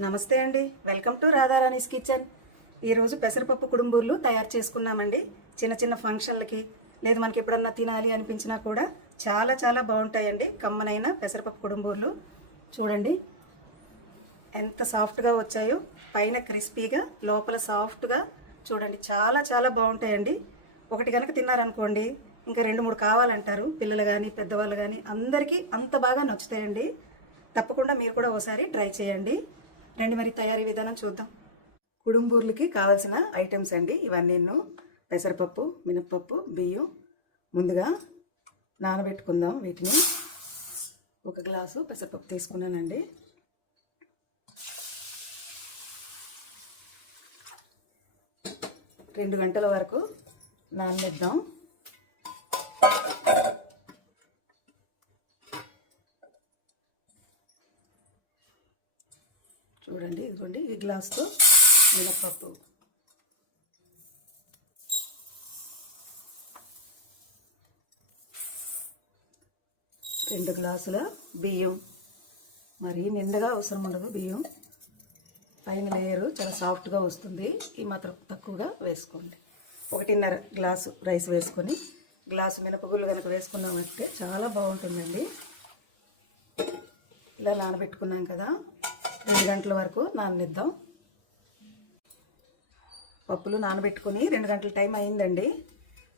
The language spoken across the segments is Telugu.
నమస్తే అండి. Welcome to Radharani's kitchen. ఈరోజు పెసరపప్పు కుడుంబూర్లు తయారు చేసుకున్నామండి. చిన్న చిన్న ఫంక్షన్లకి లేదు మనకి ఎప్పుడన్నా తినాలి అనిపించినా కూడా చాలా చాలా బాగుంటాయండి. కమ్మనైన పెసరపప్పు కుడుంబూర్లు. చూడండి. ఎంత సాఫ్ట్గా వచ్చాయో. పైన క్రిస్పీగా లోపల సాఫ్ట్గా చూడండి. చాలా చాలా బాగుంటాయండి. ఒకటి కనుక తిన్నారనుకోండి ఇంకా రెండు మూడు కావాలంటారు. పిల్లలు కానీ పెద్దవాళ్ళు కానీ అందరికీ అంత బాగా నచ్చుతాయండి. తప్పకుండా మీరు కూడా ఒకసారి ట్రై చేయండి. రండి మరి తయారీ విధానం చూద్దాం. కుడుంబూర్లకి కావాల్సిన ఐటమ్స్ అండి. ఇవన్నీ పెసరపప్పు మినప్పప్పు బియ్యం ముందుగా నానబెట్టుకుందాం వీటిని. ఒక గ్లాసు పెసరపప్పు తీసుకున్నానండి. రెండు గంటల వరకు నానబెద్దాం చూడండి ఇదిగోండి ఈ గ్లాస్తో మినపప్పు రెండు గ్లాసుల బియ్యం. మరి నిండుగా అవసరం ఉండదు బియ్యం. పైన లేయరు చాలా సాఫ్ట్గా వస్తుంది. ఈ మాత్రం తక్కువగా వేసుకోండి. ఒకటిన్నర గ్లాసు రైస్ వేసుకొని గ్లాసు మినపగుళ్ళు కనుక వేసుకున్నామంటే చాలా బాగుంటుందండి. ఇలా నానబెట్టుకున్నాం కదా. రెండు గంటల వరకు నాననిద్దాం. పప్పులు నానబెట్టుకొని రెండు గంటల టైం అయిందండి.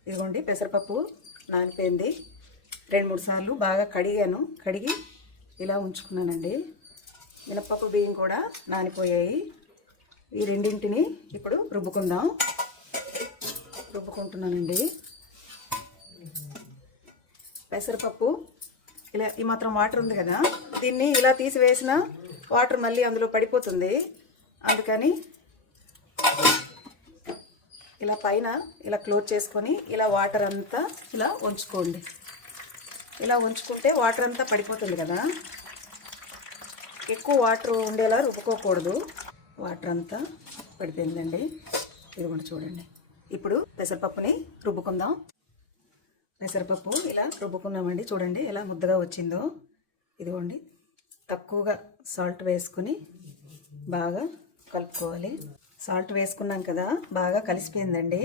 ఇదిగోండి పెసరపప్పు నానిపోయింది. రెండు మూడు సార్లు బాగా కడిగాను. కడిగి ఇలా ఉంచుకున్నానండి. మినపప్పు బియ్యం కూడా నానిపోయాయి. ఈ రెండింటిని ఇప్పుడు రుబ్బుకుందాం. రుబ్బుకుంటున్నానండి. పెసరపప్పు ఇలా ఈ మాత్రం వాటర్ ఉంది కదా దీన్ని ఇలా తీసివేసిన వాటర్ మళ్ళీ అందులో పడిపోతుంది. అందుకని ఇలా పైన ఇలా క్లోజ్ చేసుకొని ఇలా వాటర్ అంతా ఇలా ఉంచుకోండి. ఇలా ఉంచుకుంటే వాటర్ అంతా పడిపోతుంది కదా. ఎక్కువ వాటర్ ఉండేలా రుబ్బుకోకూడదు. వాటర్ అంతా పడిపోయిందండి. ఇదిగోండి చూడండి. ఇప్పుడు పెసరపప్పుని రుబ్బుకుందాం. పెసరపప్పు ఇలా రుబ్బుకున్నామండి. చూడండి ఎలా ముద్దగా వచ్చిందో. ఇదిగోండి. తక్కువగా సాల్ట్ వేసుకుని బాగా కలుపుకోవాలి. సాల్ట్ వేసుకున్నాం కదా బాగా కలిసిపోయిందండి.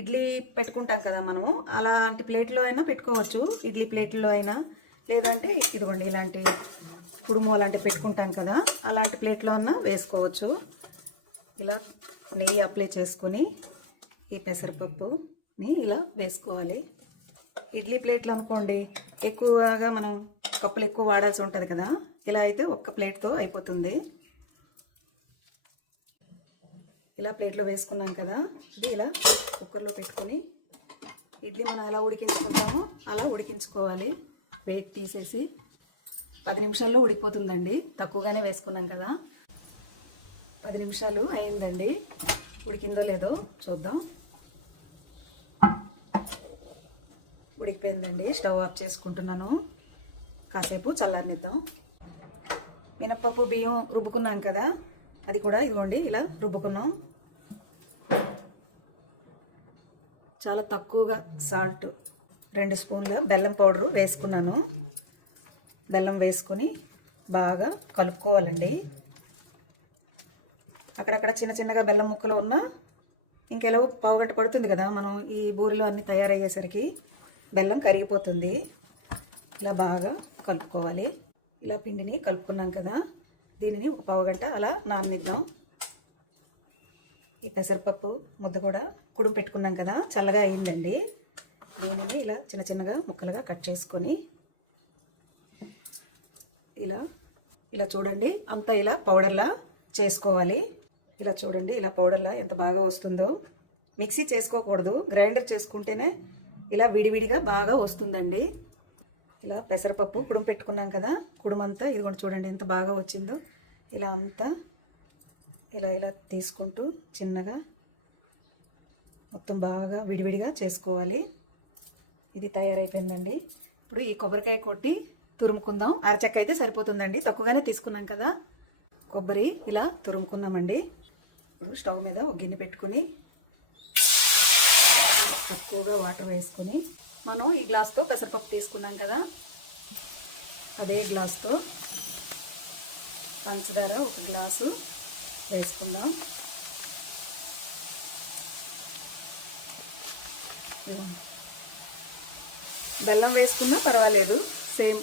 ఇడ్లీ పెట్టుకుంటాం కదా మనము అలాంటి ప్లేట్లో అయినా పెట్టుకోవచ్చు. ఇడ్లీ ప్లేట్లో అయినా లేదంటే ఇదిగోండి ఇలాంటి కుడుము అలాంటివి పెట్టుకుంటాం కదా అలాంటి ప్లేట్లో అన్నా వేసుకోవచ్చు. ఇలా నెయ్యి అప్లై చేసుకొని ఈ పెసరపప్పుని ఇలా వేసుకోవాలి. ఇడ్లీ ప్లేట్లు అనుకోండి ఎక్కువగా మనం కప్పులు ఎక్కువ వాడాల్సి ఉంటుంది కదా? ఇలా అయితే ఒక్క ప్లేట్తో అయిపోతుంది. ఇలా ప్లేట్లో వేసుకున్నాం కదా? ఇది ఇలా కుక్కర్లో పెట్టుకొని ఇడ్లీ మనం ఎలా ఉడికించుకుంటామో అలా ఉడికించుకోవాలి. వెయిట్ తీసేసి పది నిమిషాల్లో ఉడికిపోతుందండి. తక్కువగానే వేసుకున్నాం కదా? పది నిమిషాలు అయిందండి. ఉడికిందో లేదో చూద్దాం. ఉడికిపోయిందండి. స్టవ్ ఆఫ్ చేసుకుంటున్నాను. కాసేపు చల్లారనిద్దాం. మినప్పప్పు బియ్యం రుబ్బుకున్నాం కదా అది కూడా ఇదిగోండి ఇలా రుబ్బుకున్నాం. చాలా తక్కువగా సాల్ట్ రెండు స్పూన్ల బెల్లం పౌడరు వేసుకున్నాను. బెల్లం వేసుకొని బాగా కలుపుకోవాలండి. అక్కడక్కడ చిన్న చిన్నగా బెల్లం ముక్కలు ఉన్నా ఇంకెలా పావుగంట పడుతుంది కదా మనం ఈ బూరిలో అన్నీ తయారయ్యేసరికి. బెల్లం కరిగిపోతుంది. ఇలా బాగా కలుపుకోవాలి. ఇలా పిండిని కలుపుకున్నాం కదా దీనిని ఒక పావుగంట అలా నాననిద్దాం. ఈ పెసరపప్పు ముద్ద కూడా కుడుము పెట్టుకున్నాం కదా చల్లగా అయిందండి. దీనిని ఇలా చిన్న చిన్నగా ముక్కలుగా కట్ చేసుకొని ఇలా ఇలా చూడండి అంతా ఇలా పౌడర్లా చేసుకోవాలి. ఇలా చూడండి ఇలా పౌడర్లా ఎంత బాగా వస్తుందో. మిక్సీ చేసుకోకూడదు గ్రైండర్ చేసుకుంటేనే ఇలా విడివిడిగా బాగా వస్తుందండి. ఇలా పెసరపప్పు కుడుము పెట్టుకున్నాం కదా కుడుమంతా ఇదిగోండి చూడండి ఎంత బాగా వచ్చిందో. ఇలా అంతా ఇలా ఇలా తీసుకుంటూ చిన్నగా మొత్తం బాగా విడివిడిగా చేసుకోవాలి. ఇది తయారైపోయిందండి. ఇప్పుడు ఈ కొబ్బరికాయ కొట్టి తురుముకుందాం. అరచక్క అయితే సరిపోతుందండి. తక్కువగానే తీసుకున్నాం కదా. కొబ్బరి ఇలా తురుముకున్నామండి ఇప్పుడు స్టవ్ మీద ఒక గిన్నె పెట్టుకుని తక్కువగా వాటర్ వేసుకొని మనం ఈ గ్లాస్తో పెసరపప్పు తీసుకున్నాం కదా అదే గ్లాస్తో పంచదార ఒక గ్లాసు వేసుకుందాం. బెల్లం వేసుకున్నా పర్వాలేదు సేమ్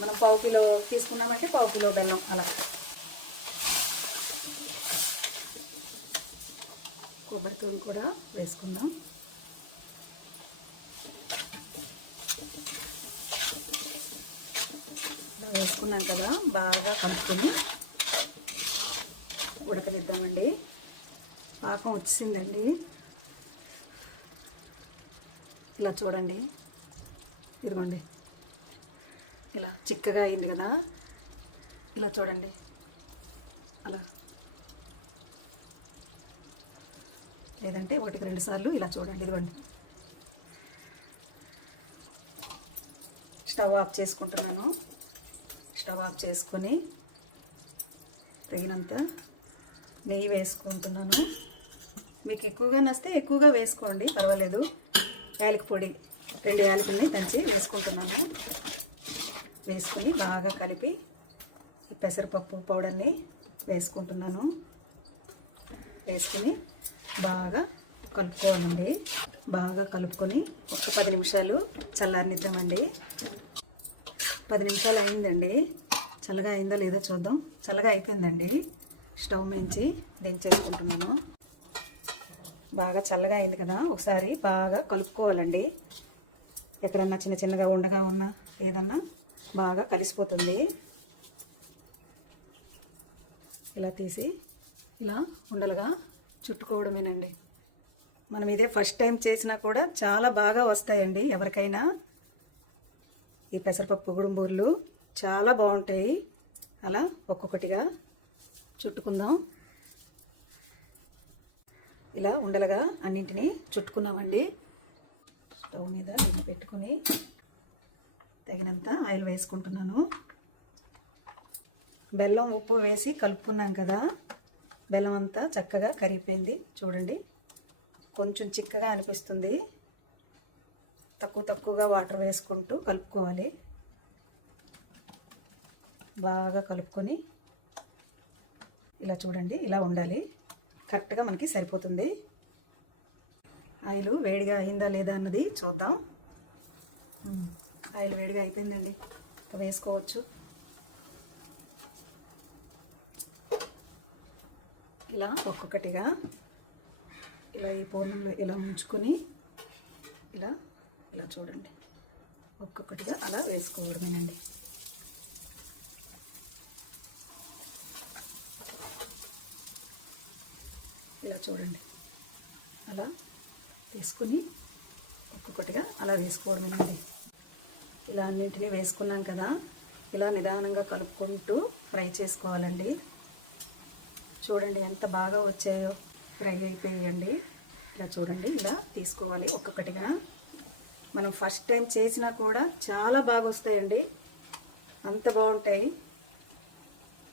మనం పావు కిలో తీసుకున్నామంటే పావు కిలో బెల్లం అలా. కొబ్బరి కూడా వేసుకుందాం. వేసుకున్నాం కదా బాగా కలుపుకొని ఉడకనిద్దామండి. పాకం వచ్చిందండి. ఇలా చూడండి. ఇదిగోండి. ఇలా చిక్కగా అయింది కదా. ఇలా చూడండి. అలా. లేదంటే ఒకటికి రెండు సార్లు ఇలా చూడండి. ఇదిగోండి. స్టవ్ ఆఫ్ చేసుకుంటున్నాను. స్టవ్ ఆఫ్ చేసుకొని తగినంత నెయ్యి వేసుకుంటున్నాను. మీకు ఎక్కువగా నస్తే ఎక్కువగా వేసుకోండి పర్వాలేదు. యాలకి పొడి రెండు యాలకుల్ని దంచి వేసుకుంటున్నాను. వేసుకొని బాగా కలిపి ఈ పెసరపప్పు పౌడర్ని వేసుకుంటున్నాను. వేసుకుని బాగా కలుపుకోవాలండి. బాగా కలుపుకొని ఒక పది నిమిషాలు చల్లారనిద్దామండి. పది నిమిషాలు అయిందండి. చల్లగా అయిందో లేదో చూద్దాం. చల్లగా అయిపోయిందండి. స్టవ్ మించి దించేసుకుంటున్నాను బాగా చల్లగా అయింది కదా. ఒకసారి బాగా కలుపుకోవాలండి. ఎక్కడన్నా చిన్న చిన్నగా ఉండగా ఉన్నా ఏదన్నా బాగా కలిసిపోతుంది. ఇలా తీసి ఇలా ఉండలుగా చుట్టుకోవడమేనండి. మనం ఇదే ఫస్ట్ టైం చేసినా కూడా చాలా బాగా వస్తాయండి ఎవరికైనా. ఈ పెసరపప్పు గుడుంబూర్లు చాలా బాగుంటాయి. అలా ఒక్కొక్కటిగా చుట్టుకుందాం. ఇలా ఉండలుగా అన్నింటినీ చుట్టుకున్నామండి. స్టవ్ మీద దీన్ని పెట్టుకొని తగినంత ఆయిల్ వేసుకుంటున్నాను. బెల్లం ఉప్పు వేసి కలుపుకున్నాం కదా. బెల్లం అంతా చక్కగా కరిగిపోయింది. చూడండి. కొంచెం చిక్కగా అనిపిస్తుంది. తక్కువ తక్కువగా వాటర్ వేసుకుంటూ కలుపుకోవాలి. బాగా కలుపుకొని ఇలా చూడండి ఇలా ఉండాలి. కరెక్ట్గా మనకి సరిపోతుంది. ఆయిల్ వేడిగా అయిందా లేదా అన్నది చూద్దాం. ఆయిల్ వేడిగా అయిపోయిందండి. వేసుకోవచ్చు. ఇలా ఒక్కొక్కటిగా ఇలా ఈ పూర్ణంలో ఇలా ఉంచుకొని ఇలా ఇలా చూడండి. ఒక్కొక్కటిగా అలా వేసుకోవడమేనండి. ఇలా చూడండి. అలా తీసుకుని ఒక్కొక్కటిగా అలా వేసుకోవడమేనండి. ఇలా అన్నింటినీ వేసుకున్నాం కదా ఇలా నిదానంగా కలుపుకుంటూ ఫ్రై చేసుకోవాలండి. చూడండి ఎంత బాగా వచ్చాయో ఫ్రై అయిపోయాయండి. ఇలా చూడండి ఇలా తీసుకోవాలి ఒక్కొక్కటిగా. మనం ఫస్ట్ టైం చేసినా కూడా చాలా బాగా వస్తాయండి అంత బాగుంటాయి.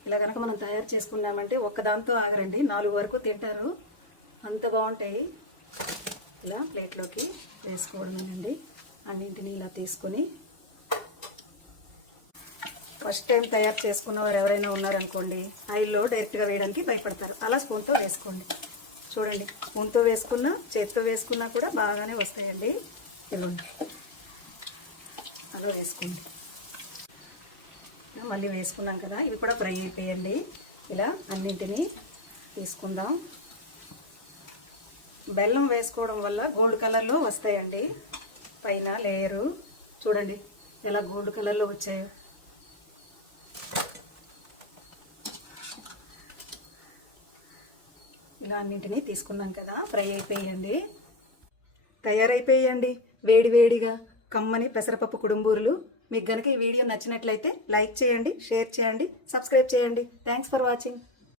ఇలా కనుక మనం తయారు చేసుకున్నామంటే ఒక్కదాంతో ఆగరండి. నాలుగు వరకు తింటారు. అంత బాగుంటాయి. ఇలా ప్లేట్లోకి వేసుకోవడమేనండి. అన్నింటినీ ఇలా తీసుకొని ఫస్ట్ టైం తయారు చేసుకున్న వారు ఎవరైనా ఉన్నారనుకోండి ఆయిల్లో డైరెక్ట్గా వేయడానికి భయపడతారు. అలా స్పూన్తో వేసుకోండి. చూడండి. స్పూన్తో వేసుకున్నా చేతితో వేసుకున్నా కూడా బాగానే వస్తాయండి. ఇవ్వండి అలా వేసుకోండి. మళ్ళీ వేసుకున్నాం కదా ఇవి కూడా ఫ్రై అయిపోయండి. ఇలా అన్నింటినీ తీసుకుందాం. బెల్లం వేసుకోవడం వల్ల గోల్డ్ కలర్లో వస్తాయండి. పైన లేయరు. చూడండి ఎలా గోల్డ్ కలర్లో వచ్చాయో. ఇలా అన్నింటినీ తీసుకున్నాం కదా ఫ్రై అయిపోయండి. తయారైపోయండి. వేడి వేడిగా కమ్మని పెసరపప్పు కుడుంబూరులు. మీకు గనుక ఈ వీడియో నచ్చినట్లయితే లైక్ చేయండి షేర్ చేయండి సబ్స్క్రైబ్ చేయండి. Thanks for watching